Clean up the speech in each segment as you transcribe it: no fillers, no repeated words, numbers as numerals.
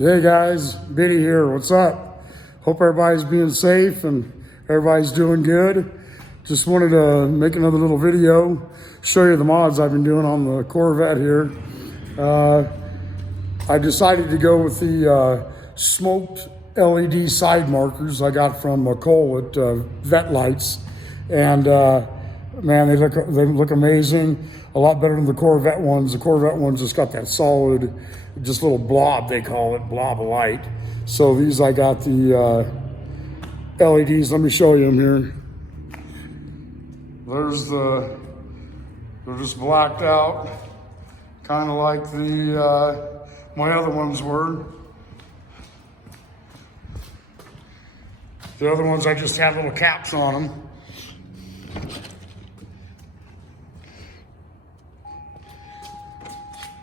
Hey guys, Vette here. What's up? Hope everybody's being safe and everybody's doing good. Just wanted to make another little video, show you the mods I've been doing on the Corvette here. I decided to go with the smoked LED side markers I got from Cole at VetteLights, and man, they look amazing. A lot better than the Corvette ones. The Corvette ones just got that solid, just little blob, they call it, blob of light. So these, I got the LEDs. Let me show you them here. They're just blacked out, kind of like the my other ones were. The other ones, I just had little caps on them.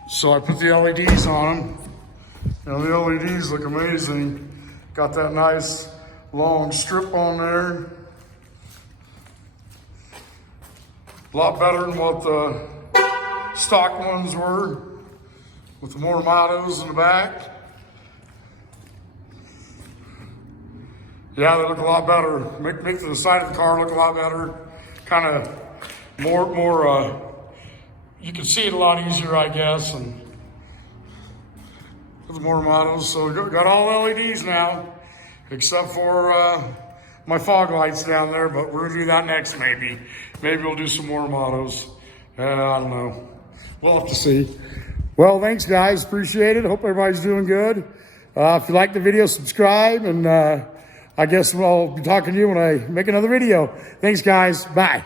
So I put the LEDs on them. You know, the LEDs look amazing. Got that nice long strip on there. A lot better than what the stock ones were, with the more mottos in the back. Yeah, they look a lot better. Make the side of the car look a lot better. Kind of more, you can see it a lot easier, I guess, and with more mottos. So got all LEDs now, except for my fog lights down there, but we're gonna do that next maybe. Maybe we'll do some more mottos. I don't know. We'll have to see. Well, thanks guys, appreciate it. Hope everybody's doing good. If you like the video, subscribe, and I guess I'll be talking to you when I make another video. Thanks guys, bye.